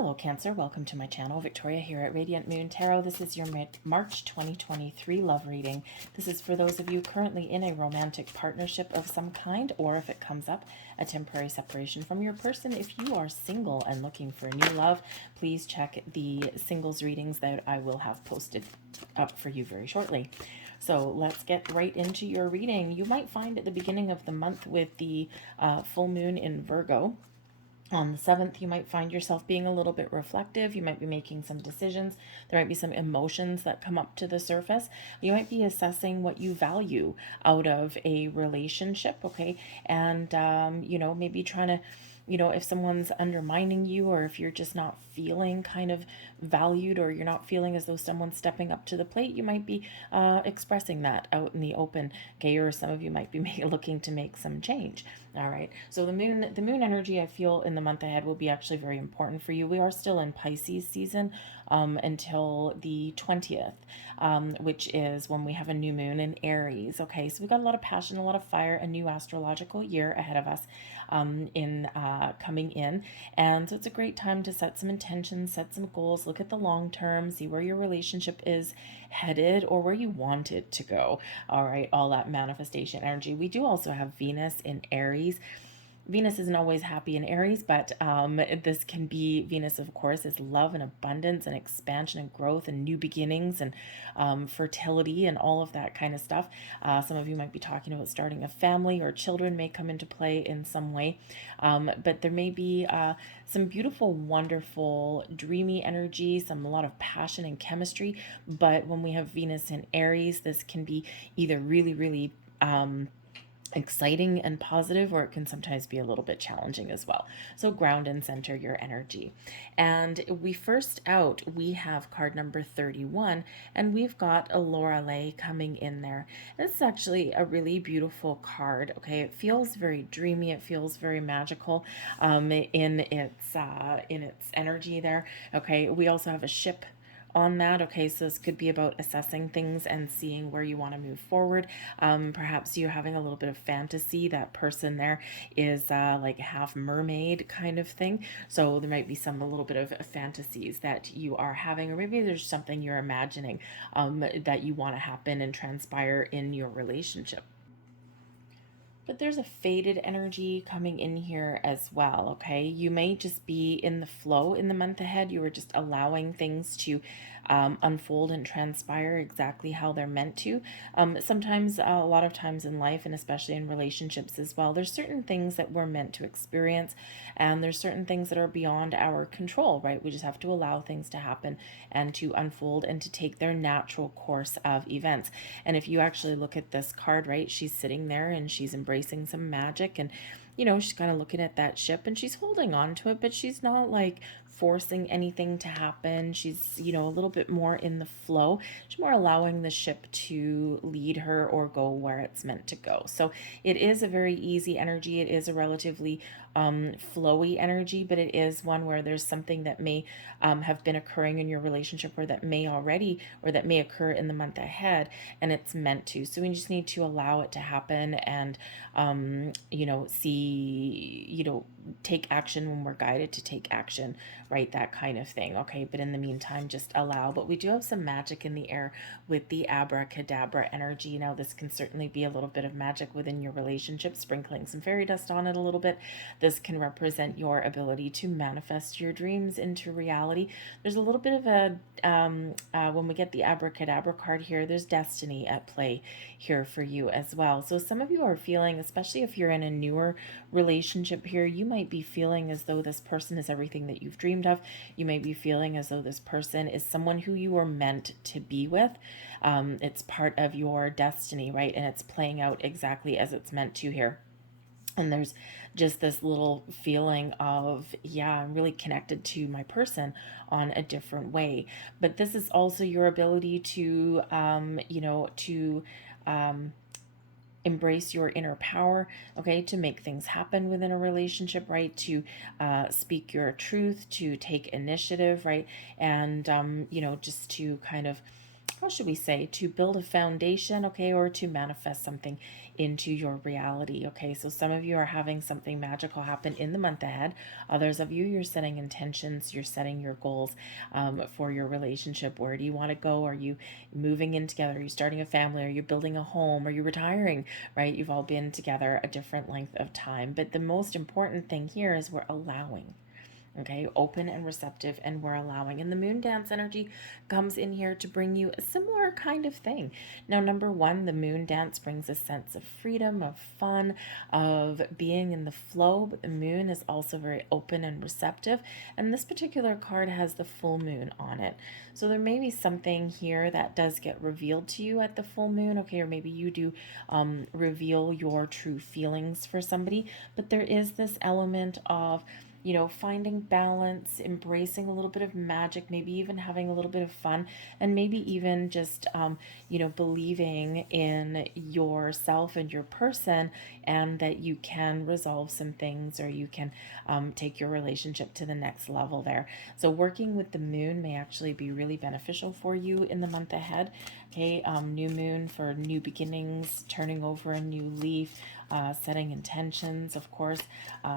Hello Cancer, welcome to my channel. Victoria here at Radiant Moon Tarot. This is your March 2023 love reading. This is for those of you currently in a romantic partnership of some kind, or if it comes up, a temporary separation from your person. If you are single and looking for new love, please check the singles readings that I will have posted up for you very shortly. So let's get right into your reading. You might find at the beginning of the month with the full moon in Virgo, on the 7th, you might find yourself being a little bit reflective. You might be making some decisions. There might be some emotions that come up to the surface. You might be assessing what you value out of a relationship, okay? And, maybe trying to, if someone's undermining you, or if you're just not feeling kind of valued, or you're not feeling as though someone's stepping up to the plate, you might be expressing that out in the open, okay? Or some of you might be looking to make some change. All right, so the moon energy, I feel, in the month ahead will be actually very important for you. We are still in Pisces season until the 20th, which is when we have a new moon in Aries. Okay, so we've got a lot of passion, a lot of fire, a new astrological year ahead of us coming in. And so it's a great time to set some intentions, set some goals, look at the long term, see where your relationship is headed or where you want it to go. All right, all that manifestation energy. We do also have Venus in Aries. Venus isn't always happy in Aries, but this can be, Venus, of course, is love and abundance and expansion and growth and new beginnings and fertility and all of that kind of stuff. Some of you might be talking about starting a family, or children may come into play in some way. But there may be some beautiful, wonderful, dreamy energy, a lot of passion and chemistry. But when we have Venus in Aries, this can be either really, really exciting and positive, or it can sometimes be a little bit challenging as well. So ground and center your energy. And we have card number 31, and we've got a Lorelei coming in there. This is actually a really beautiful card. Okay, it feels very dreamy, it feels very magical in its energy there. Okay, we also have a ship on that. Okay, so this could be about assessing things and seeing where you want to move forward. Perhaps you're having a little bit of fantasy. That person there is like half mermaid kind of thing. So there might be a little bit of fantasies that you are having, or maybe there's something you're imagining that you want to happen and transpire in your relationship. But there's a faded energy coming in here as well, okay? You may just be in the flow in the month ahead. You are just allowing things to unfold and transpire exactly how they're meant to. Sometimes, a lot of times in life, and especially in relationships as well, there's certain things that we're meant to experience, and there's certain things that are beyond our control, right? We just have to allow things to happen and to unfold and to take their natural course of events. And if you actually look at this card, right, she's sitting there and she's embracing some magic, and she's kind of looking at that ship and she's holding on to it, but she's not like forcing anything to happen. She's, a little bit more in the flow. She's more allowing the ship to lead her or go where it's meant to go. So it is a very easy energy. It is a relatively flowy energy, but it is one where there's something that may have been occurring in your relationship, or that may occur in the month ahead, and it's meant to. So we just need to allow it to happen and, take action when we're guided to take action, right? That kind of thing. Okay. But in the meantime, just allow. But we do have some magic in the air with the abracadabra energy. Now, this can certainly be a little bit of magic within your relationship, sprinkling some fairy dust on it a little bit. This can represent your ability to manifest your dreams into reality. There's a little bit of when we get the abracadabra card here, there's destiny at play here for you as well. So some of you are feeling, especially if you're in a newer relationship here, you might be feeling as though this person is everything that you've dreamed of. You may be feeling as though this person is someone who you were meant to be with. It's part of your destiny, right? And it's playing out exactly as it's meant to here. And there's just this little feeling of, yeah, I'm really connected to my person on a different way. But this is also your ability to, embrace your inner power, okay, to make things happen within a relationship, right? To speak your truth, to take initiative, right? And, just to kind of how should we say, to build a foundation, okay, or to manifest something into your reality, okay? So some of you are having something magical happen in the month ahead. Others of you, you're setting intentions, you're setting your goals for your relationship. Where do you want to go? Are you moving in together? Are you starting a family? Are you building a home? Are you retiring, right? You've all been together a different length of time. But the most important thing here is we're allowing. Okay, open and receptive, and we're allowing. And the moon dance energy comes in here to bring you a similar kind of thing. Now, number one, the moon dance brings a sense of freedom, of fun, of being in the flow, but the moon is also very open and receptive. And this particular card has the full moon on it. So there may be something here that does get revealed to you at the full moon, okay, or maybe you do reveal your true feelings for somebody, but there is this element of, you know, finding balance, embracing a little bit of magic, maybe even having a little bit of fun, and maybe even just, you know, believing in yourself and your person, and that you can resolve some things, or you can take your relationship to the next level there. So working with the moon may actually be really beneficial for you in the month ahead. Okay, new moon for new beginnings, turning over a new leaf, setting intentions, of course,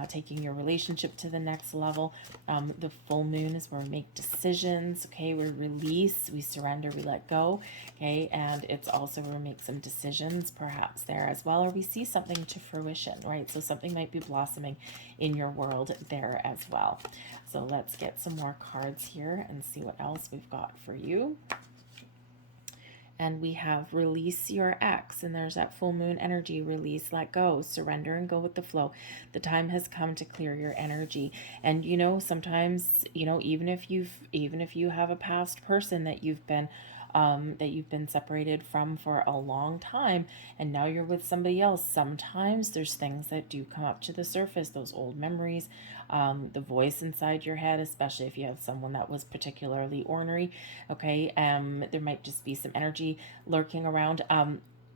taking your relationship to the next level. The full moon is where we make decisions, okay, we release, we surrender, we let go, okay, and it's also where we make some decisions perhaps there as well, or we see something to fruition, right? So something might be blossoming in your world there as well. So let's get some more cards here and see what else we've got for you. And we have release your ex, and there's that full moon energy. Release, let go, surrender, and go with the flow. The time has come to clear your energy. And you know, sometimes, you know, even if you have a past person that you've been separated from for a long time, and now you're with somebody else, sometimes there's things that do come up to the surface, those old memories, the voice inside your head, especially if you have someone that was particularly ornery, okay. There might just be some energy lurking around.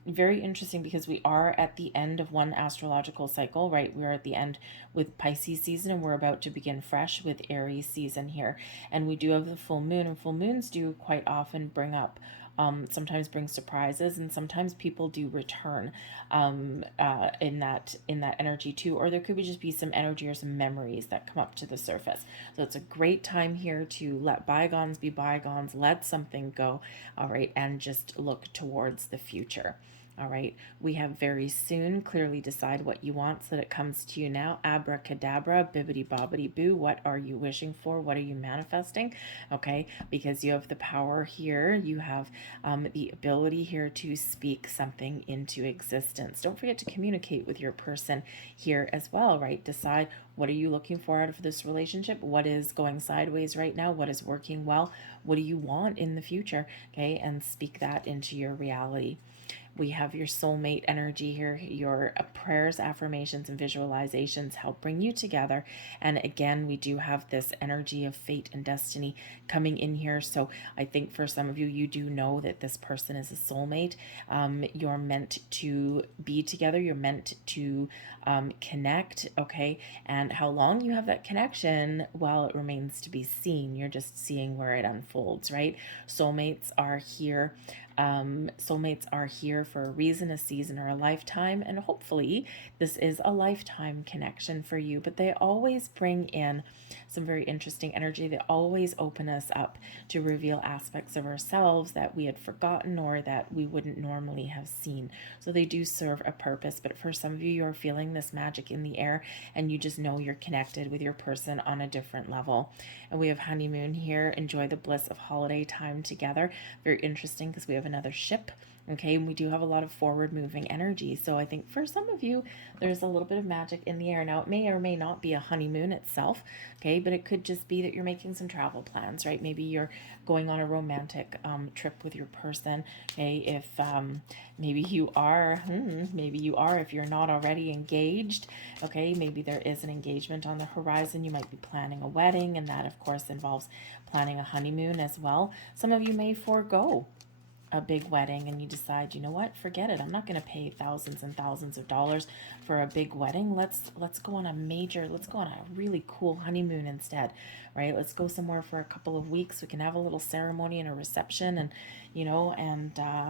Very interesting, because we are at the end of one astrological cycle, right? We're at the end with Pisces season, and we're about to begin fresh with Aries season here. And we do have the full moon, and full moons do quite often bring up, sometimes bring surprises, and sometimes people do return in that energy too. Or there could be just be some energy or some memories that come up to the surface. So it's a great time here to let bygones be bygones, let something go, all right, and just look towards the future. All right, we have very soon. Clearly decide what you want so that it comes to you now. Abracadabra, bibbity bobbity boo. What are you wishing for? What are you manifesting? Okay, because you have the power here. You have the ability here to speak something into existence. Don't forget to communicate with your person here as well, right? Decide, what are you looking for out of this relationship? What is going sideways right now? What is working well? What do you want in the future? Okay, and speak that into your reality. We have your soulmate energy here. Your prayers, affirmations, and visualizations help bring you together. And again, we do have this energy of fate and destiny coming in here. So I think for some of you, you do know that this person is a soulmate. You're meant to be together. You're meant to connect, okay? And how long you have that connection, well, it remains to be seen. You're just seeing where it unfolds, right? Soulmates are here. Soulmates are here for a reason, a season, or a lifetime, and hopefully this is a lifetime connection for you. But they always bring in some very interesting energy. They always open us up to reveal aspects of ourselves that we had forgotten or that we wouldn't normally have seen. So they do serve a purpose. But for some of you, you're feeling this magic in the air, and you just know you're connected with your person on a different level. And we have honeymoon here. Enjoy the bliss of holiday time together. Very interesting, because we have another ship. Okay, and we do have a lot of forward moving energy. So I think for some of you, there's a little bit of magic in the air. Now, it may or may not be a honeymoon itself, okay, but it could just be that you're making some travel plans, right? Maybe you're going on a romantic trip with your person, okay? If maybe you are, if you're not already engaged, okay, maybe there is an engagement on the horizon. You might be planning a wedding, and that, of course, involves planning a honeymoon as well. Some of you may forego a big wedding, and you decide, you know what, forget it, I'm not going to pay thousands and thousands of dollars for a big wedding. Let's go on a really cool honeymoon instead. right? Let's go somewhere for a couple of weeks. We can have a little ceremony and a reception, and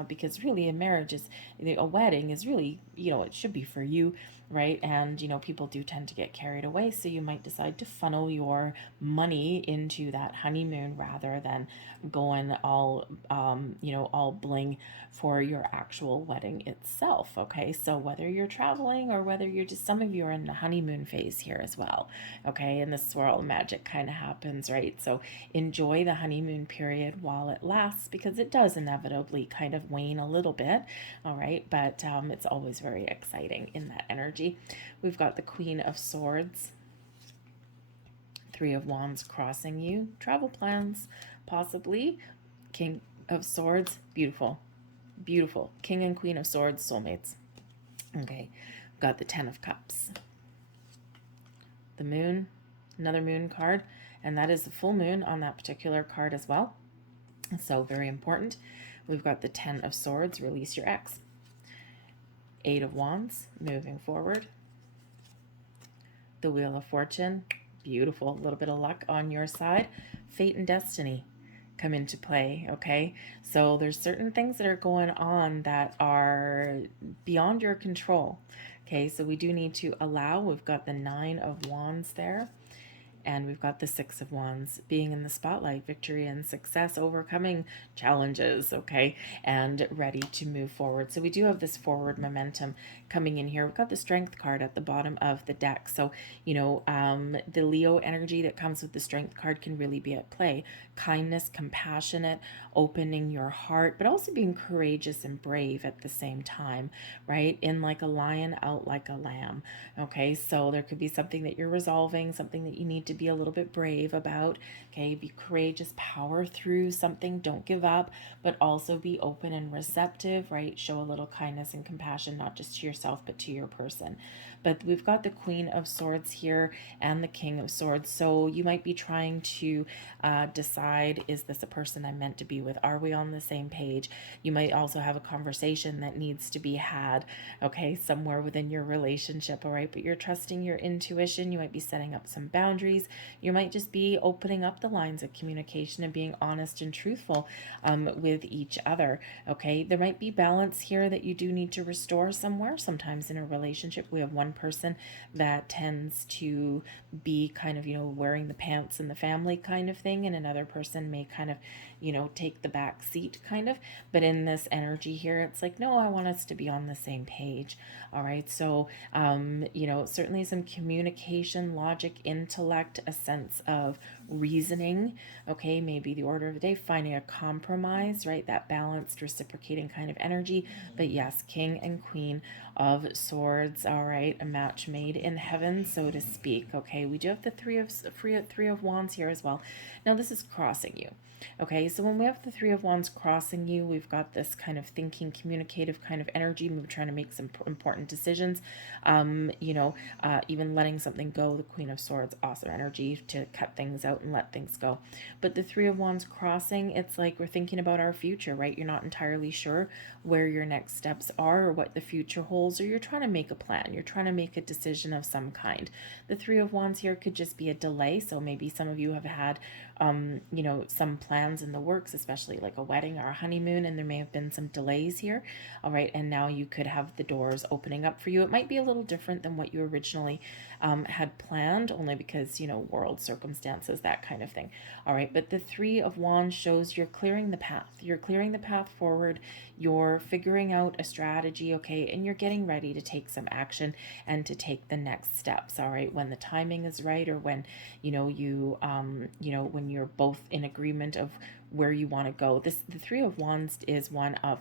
because really a marriage is, a wedding is really, it should be for you, right? And people do tend to get carried away, so you might decide to funnel your money into that honeymoon rather than going all all bling for your actual wedding itself. Okay, so whether you're traveling or whether you're just, some of you are in the honeymoon phase here as well. Okay, and this is where all the magic kind of happens, right? So enjoy the honeymoon period while it lasts, because it does inevitably kind of wane a little bit. All right, but it's always very exciting in that energy. We've got the Queen of Swords, Three of Wands crossing you, travel plans, possibly. King of Swords, beautiful, beautiful. King and Queen of Swords, soulmates. Okay, we've got the Ten of Cups, the Moon, another Moon card, and that is the full moon on that particular card as well. So very important. We've got the Ten of Swords, release your ex. Eight of Wands, moving forward. The Wheel of Fortune, beautiful, a little bit of luck on your side. Fate and destiny come into play, okay? So there's certain things that are going on that are beyond your control, okay? So we do need to allow, we've got the Nine of Wands there, and we've got the Six of Wands, being in the spotlight, victory and success, overcoming challenges, okay, and ready to move forward. So we do have this forward momentum coming in here. We've got the Strength card at the bottom of the deck. So, the Leo energy that comes with the Strength card can really be at play. Kindness, compassionate, opening your heart, but also being courageous and brave at the same time, right? In like a lion, out like a lamb, okay? So there could be something that you're resolving, something that you need to be a little bit brave about, okay? Be courageous, power through something, don't give up, but also be open and receptive, right? Show a little kindness and compassion, not just to yourself, but to your person. But we've got the Queen of Swords here and the King of Swords. So you might be trying to decide, is this a person I'm meant to be with? Are we on the same page? You might also have a conversation that needs to be had, okay, somewhere within your relationship, all right? But you're trusting your intuition. You might be setting up some boundaries. You might just be opening up the lines of communication and being honest and truthful with each other, okay? There might be balance here that you do need to restore somewhere. Sometimes in a relationship, we have one person that tends to be kind of, wearing the pants in the family kind of thing, and another person may kind of, take the back seat kind of. But in this energy here, it's like, no, I want us to be on the same page. All right. So, certainly some communication, logic, intellect, a sense of reasoning. Okay. Maybe the order of the day, finding a compromise, right? That balanced, reciprocating kind of energy. But yes, King and Queen of Swords. All right. A match made in heaven, so to speak. Okay. We do have the Three of Wands here as well. Now this is crossing you. Okay, so when we have the Three of Wands crossing you, we've got this kind of thinking, communicative kind of energy. We're trying to make some important decisions. Even letting something go. The Queen of Swords, awesome energy to cut things out and let things go. But the Three of Wands crossing, it's like we're thinking about our future, right? You're not entirely sure where your next steps are or what the future holds, or you're trying to make a plan. You're trying to make a decision of some kind. The Three of Wands here could just be a delay. So maybe some of you have had some plans in the works, especially like a wedding or a honeymoon, and there may have been some delays here. All right, and now you could have the doors opening up for you. It might be a little different than what you originally had planned, only because, world circumstances, that kind of thing. All right, but the Three of Wands shows you're clearing the path. You're clearing the path forward. You're figuring out a strategy, okay, and you're getting ready to take some action and to take the next steps. All right, when the timing is right, or when when you're both in agreement of where you want to go. The Three of Wands is one of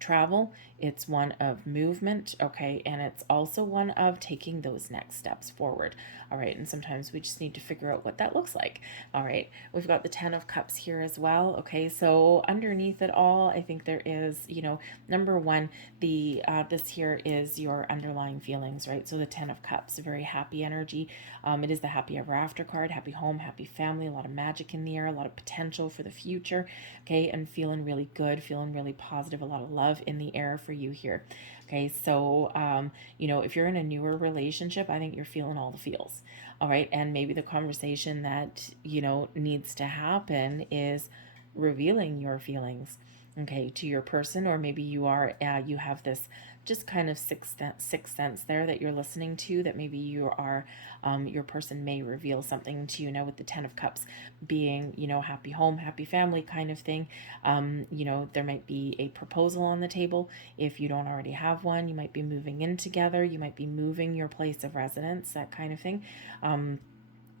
travel, it's one of movement, okay, and it's also one of taking those next steps forward. All right, and sometimes we just need to figure out what that looks like. All right, we've got the Ten of Cups here as well. Okay, so underneath it all, I think there is, number one, the this here is your underlying feelings, right? So the Ten of Cups, a very happy energy. It is the happy ever after card, happy home, happy family, a lot of magic in the air, a lot of potential for the future, okay, and feeling really good, feeling really positive, a lot of love love in the air for you here. Okay, so, you know, if you're in a newer relationship, I think you're feeling all the feels. All right, and maybe the conversation that, you know, needs to happen is revealing your feelings, okay, to your person, or maybe you have this just kind of sixth sense there that you're listening to, that maybe you are, your person may reveal something to you. Now with the 10 of cups being, you know, happy home, happy family kind of thing, you know, there might be a proposal on the table. If you don't already have one, you might be moving in together, you might be moving your place of residence, that kind of thing.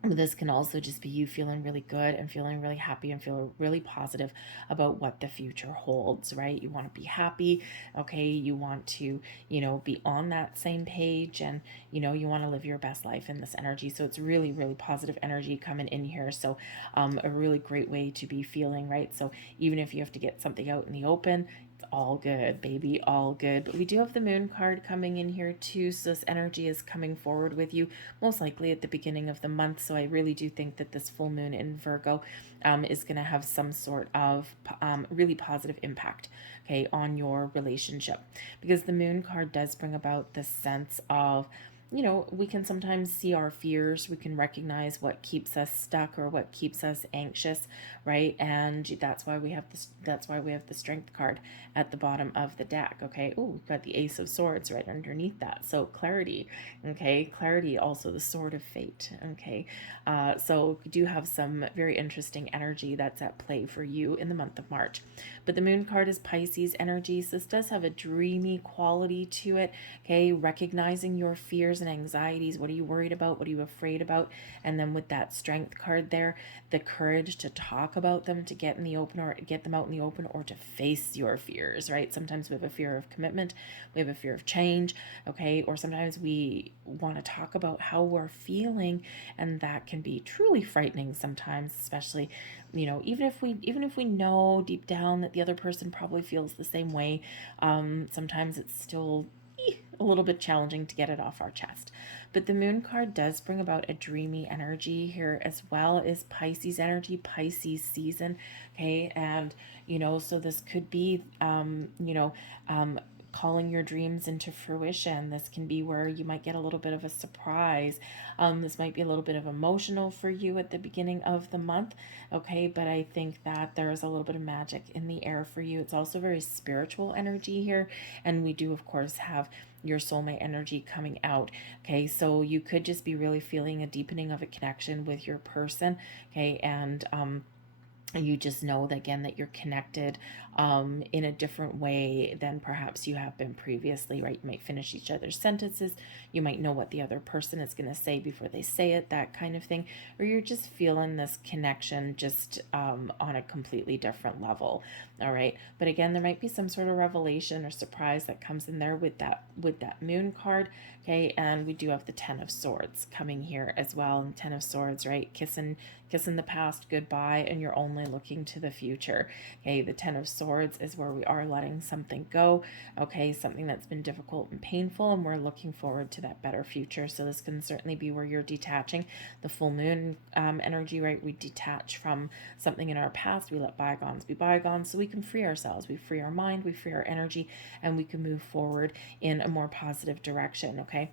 This can also just be you feeling really good and feeling really happy and feeling really positive about what the future holds, right? You want to be happy, okay? You want to, you know, be on that same page, and, you know, you want to live your best life in this energy. So it's really, really positive energy coming in here. So a really great way to be feeling, right? So even if you have to get something out in the open, all good, baby, all good. But we do have the moon card coming in here too, so this energy is coming forward with you most likely at the beginning of the month. So I really do think that this full moon in Virgo is going to have some sort of really positive impact, okay, on your relationship, because the moon card does bring about this sense of, you know, we can sometimes see our fears, we can recognize what keeps us stuck or what keeps us anxious, right? And that's why we have the strength card at the bottom of the deck, okay? Oh, we've got the Ace of Swords right underneath that. So clarity, okay? Clarity, also the Sword of Fate, okay? So we do have some very interesting energy that's at play for you in the month of March. But the moon card is Pisces energy, so this does have a dreamy quality to it, okay? Recognizing your fears and anxieties. What are you worried about? What are you afraid about? And then with that strength card there, the courage to talk about them, to get in the open, or get them out in the open, or to face your fears, right? Sometimes we have a fear of commitment, we have a fear of change, okay? Or sometimes we want to talk about how we're feeling, and that can be truly frightening sometimes, especially, you know, even if we know deep down that the other person probably feels the same way, sometimes it's still a little bit challenging to get it off our chest. But the moon card does bring about a dreamy energy here, as well as Pisces energy, Pisces season, okay? And, you know, so this could be, calling your dreams into fruition. This can be where you might get a little bit of a surprise. This might be a little bit of emotional for you at the beginning of the month, okay? But I think that there is a little bit of magic in the air for you. It's also very spiritual energy here, and we do, of course, have your soulmate energy coming out, okay? So you could just be really feeling a deepening of a connection with your person, okay? And you just know that, again, that you're connected in a different way than perhaps you have been previously, right? You might finish each other's sentences, you might know what the other person is going to say before they say it, that kind of thing, or you're just feeling this connection just on a completely different level. All right, but again, there might be some sort of revelation or surprise that comes in there with that moon card, okay? And we do have the 10 of Swords coming here as well, and 10 of Swords, right? Kissing the past goodbye, and you're only looking to the future, okay? The 10 of Swords is where we are letting something go, okay? Something that's been difficult and painful, and we're looking forward to that better future. So this can certainly be where you're detaching. The full moon energy, right? We detach from something in our past, we let bygones be bygones, so we can free ourselves, we free our mind, we free our energy, and we can move forward in a more positive direction, okay?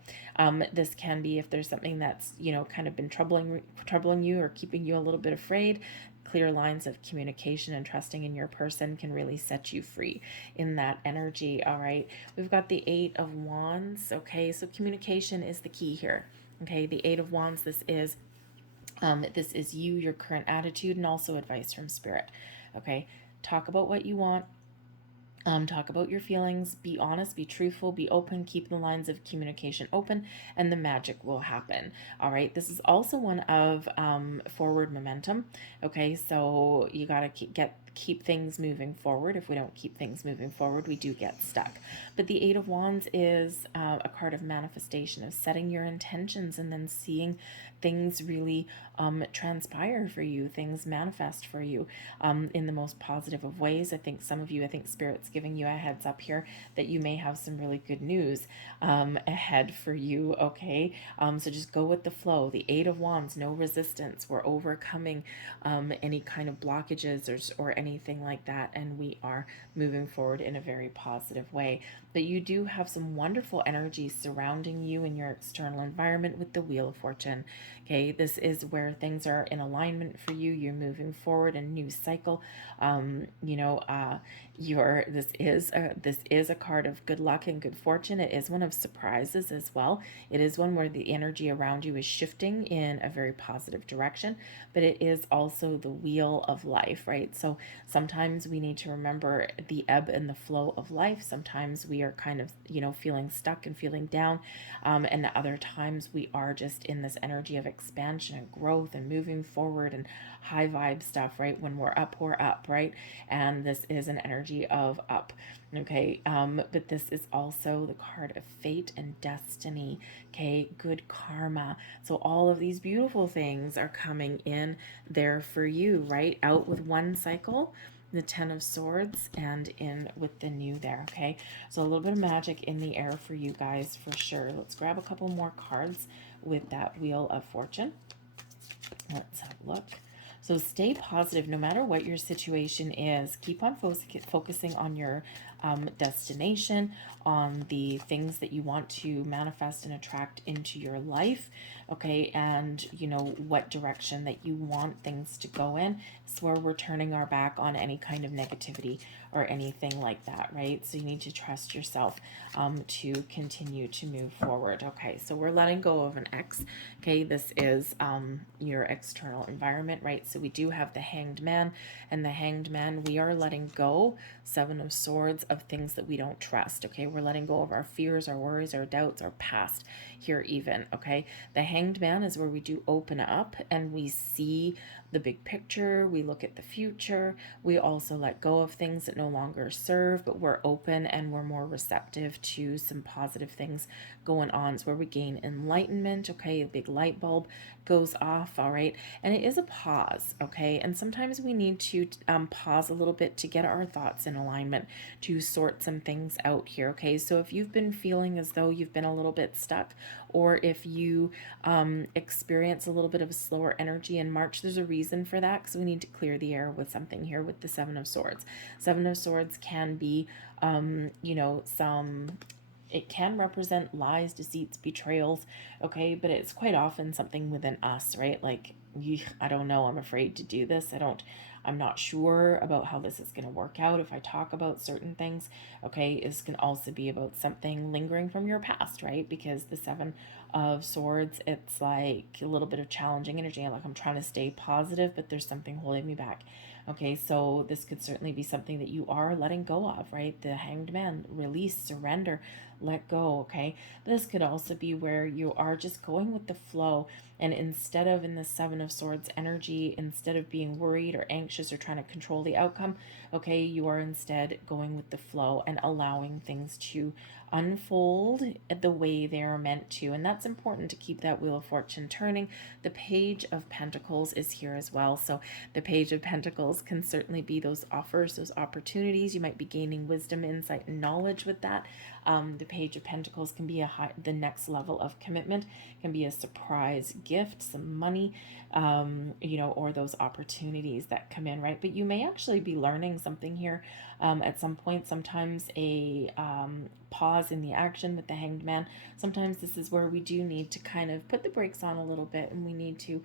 This can be if there's something that's, you know, kind of been troubling you or keeping you a little bit afraid. Clear lines of communication and trusting in your person can really set you free in that energy. All right, we've got the 8 of Wands, okay? So communication is the key here, okay? The 8 of Wands, this is you, your current attitude, and also advice from Spirit, okay? Talk about what you want. Talk about your feelings, be honest, be truthful, be open, keep the lines of communication open, and the magic will happen. All right, this is also one of forward momentum, okay? So you got to keep things moving forward. If we don't keep things moving forward, we do get stuck. But the 8 of Wands is a card of manifestation, of setting your intentions and then seeing things really transpire for you, things manifest for you in the most positive of ways. I think Spirit's giving you a heads up here that you may have some really good news ahead for you, okay? So just go with the flow. The 8 of Wands, no resistance. We're overcoming any kind of blockages or anything like that, and we are moving forward in a very positive way. But you do have some wonderful energy surrounding you in your external environment with the Wheel of Fortune. Okay, this is where things are in alignment for you. You're moving forward in a new cycle. This is a card of good luck and good fortune. It is one of surprises as well. It is one where the energy around you is shifting in a very positive direction, but it is also the wheel of life, right? So sometimes we need to remember the ebb and the flow of life. Sometimes we are kind of, feeling stuck and feeling down. And other times we are just in this energy of expansion and growth and moving forward and high vibe stuff, right? When we're up, right? And this is an energy of up. Okay, but this is also the card of fate and destiny. Okay, good karma. So all of these beautiful things are coming in there for you, right? Out with one cycle, the 10 of Swords, and in with the new there. Okay, so a little bit of magic in the air for you guys for sure. Let's grab a couple more cards with that Wheel of Fortune. Let's have a look. So stay positive no matter what your situation is. Keep on focusing on your destination, on the things that you want to manifest and attract into your life, okay? And what direction that you want things to go in. It's where we're turning our back on any kind of negativity or anything like that, right? So you need to trust yourself to continue to move forward. Okay, so we're letting go of an X. Okay, this is your external environment, right? So we do have the Hanged Man, and the Hanged Man, we are letting go, 7 of Swords, of things that we don't trust. Okay, we're letting go of our fears, our worries, our doubts, our past here even. Okay, the Hanged Man is where we do open up and we see the big picture, we look at the future, we also let go of things that no longer serve, but we're open and we're more receptive to some positive things going on. It's where we gain enlightenment. Okay, a big light bulb goes off. All right, and it is a pause. Okay, and sometimes we need to pause a little bit to get our thoughts in alignment, to sort some things out here. Okay, so if you've been feeling as though you've been a little bit stuck, or if you experience a little bit of a slower energy in March, there's a reason for that, because we need to clear the air with something here with the 7 of Swords. 7 of Swords can be it can represent lies, deceits, betrayals, okay? But it's quite often something within us, right? Like, I don't know, I'm afraid to do this. I'm not sure about how this is going to work out if I talk about certain things, okay? This can also be about something lingering from your past, right? Because the 7 of Swords, it's like a little bit of challenging energy. Like, I'm trying to stay positive, but there's something holding me back. Okay, so this could certainly be something that you are letting go of, right? The Hanged Man, release, surrender, let go, okay? This could also be where you are just going with the flow, and instead of, in the 7 of Swords energy, instead of being worried or anxious or trying to control the outcome, okay, you are instead going with the flow and allowing things to unfold the way they are meant to. And that's important, to keep that Wheel of Fortune turning. The Page of Pentacles is here as well. So the Page of Pentacles can certainly be those offers, those opportunities. You might be gaining wisdom, insight, and knowledge with that. The Page of Pentacles can be the next level of commitment, can be a surprise gift, some money, or those opportunities that come in, right? But you may actually be learning something here at some point. Sometimes a pause in the action with the Hanged Man. Sometimes this is where we do need to kind of put the brakes on a little bit, and we need to,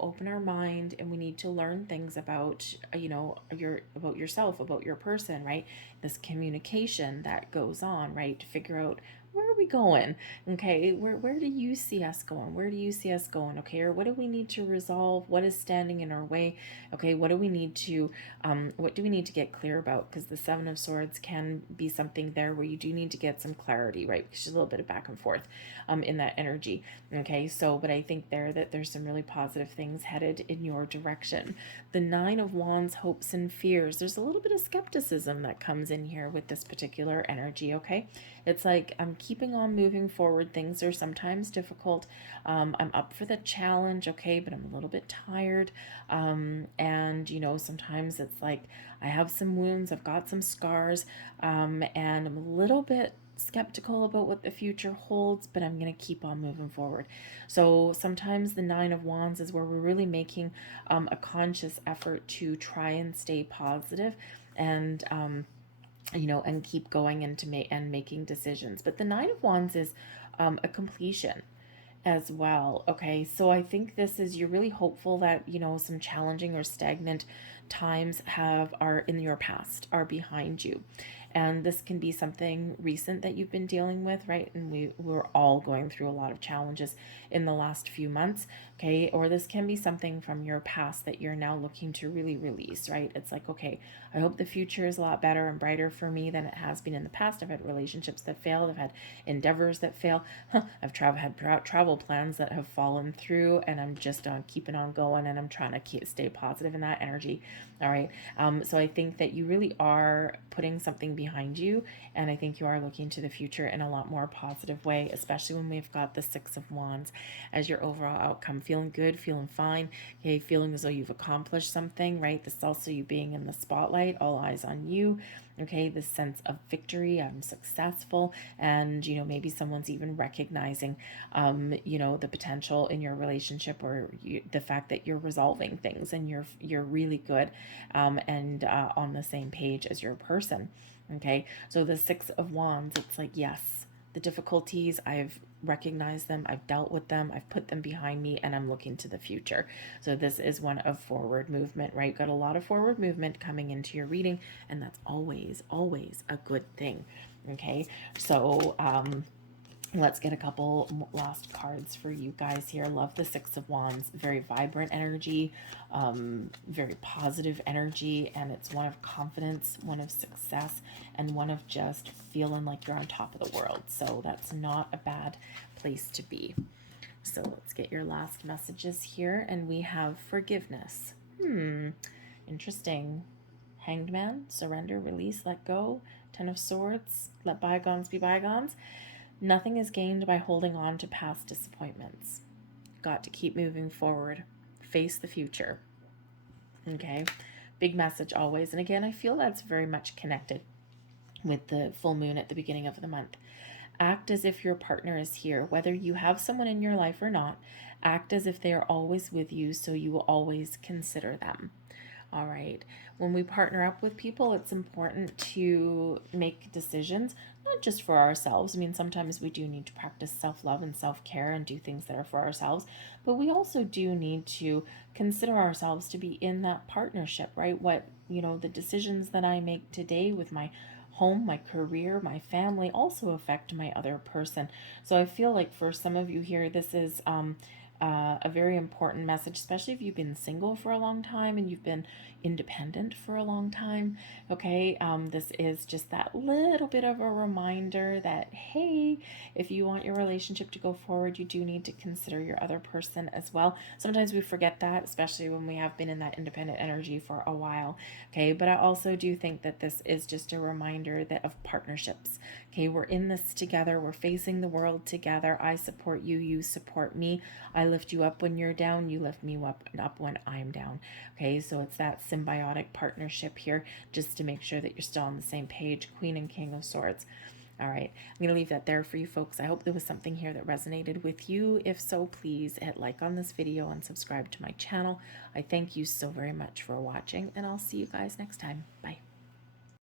open our mind, and we need to learn things about, about yourself, about your person, right? This communication that goes on, right? To figure out, where are we going? Okay, where do you see us going? Where do you see us going? Okay, or what do we need to resolve? What is standing in our way? Okay, what do we need to get clear about? Because the 7 of Swords can be something there where you do need to get some clarity, right? Because there's a little bit of back and forth in that energy. Okay, so, but I think that there's some really positive things headed in your direction. The 9 of Wands, hopes and fears. There's a little bit of skepticism that comes in here with this particular energy, okay? It's like, I'm keeping on moving forward. Things are sometimes difficult. I'm up for the challenge, okay, but I'm a little bit tired. And, sometimes it's like I have some wounds, I've got some scars, and I'm a little bit skeptical about what the future holds, but I'm going to keep on moving forward. So sometimes the Nine of Wands is where we're really making a conscious effort to try and stay positive and and keep going and making decisions. But the Nine of Wands is a completion as well. Okay, so I think this is, you're really hopeful that some challenging or stagnant times are in your past, are behind you, and this can be something recent that you've been dealing with, right? And we're all going through a lot of challenges in the last few months. Okay, or this can be something from your past that you're now looking to really release, right? It's like, okay, I hope the future is a lot better and brighter for me than it has been in the past. I've had relationships that failed, I've had endeavors that fail, I've had travel plans that have fallen through, and I'm just on keeping on going, and I'm trying to stay positive in that energy. All right, so I think that you really are putting something behind you, and I think you are looking to the future in a lot more positive way, especially when we've got the Six of Wands as your overall outcome. Feeling good, feeling fine, okay, feeling as though you've accomplished something, right? This is also you being in the spotlight, all eyes on you, okay? This sense of victory, I'm successful, and maybe someone's even recognizing the potential in your relationship, or the fact that you're resolving things and you're really good and on the same page as your person. Okay, so the Six of Wands, it's like, yes, the difficulties, I've recognized them, I've dealt with them, I've put them behind me, and I'm looking to the future. So this is one of forward movement, right? Got a lot of forward movement coming into your reading, and that's always, always a good thing. Okay, so let's get a couple last cards for you guys here. Love the Six of Wands. Very vibrant energy, very positive energy, and it's one of confidence, one of success, and one of just feeling like you're on top of the world. So that's not a bad place to be. So let's get your last messages here, and we have forgiveness. Interesting. Hanged Man, surrender, release, let go. Ten of Swords, let bygones be bygones. Nothing is gained by holding on to past disappointments. Got to keep moving forward. Face the future. Okay? Big message always. And again, I feel that's very much connected with the full moon at the beginning of the month. Act as if your partner is here. Whether you have someone in your life or not, act as if they are always with you, so you will always consider them. All right. When we partner up with people, it's important to make decisions, not just for ourselves. I mean, sometimes we do need to practice self-love and self-care and do things that are for ourselves, but we also do need to consider ourselves to be in that partnership, right? What, the decisions that I make today with my home, my career, my family also affect my other person. So I feel like for some of you here, this is a very important message, especially if you've been single for a long time and you've been independent for a long time. Okay, this is just that little bit of a reminder that, hey, if you want your relationship to go forward, you do need to consider your other person as well. Sometimes we forget that, especially when we have been in that independent energy for a while. Okay, but I also do think that this is just a reminder that of partnerships. Okay, we're in this together, we're facing the world together. I support you, you support me. I lift you up when you're down, you lift me up when I'm down. Okay, so it's that symbiotic partnership here, just to make sure that you're still on the same page. Queen and King of Swords. All right, I'm going to leave that there for you folks. I hope there was something here that resonated with you. If so, please hit like on this video and subscribe to my channel. I thank you so very much for watching, and I'll see you guys next time. Bye.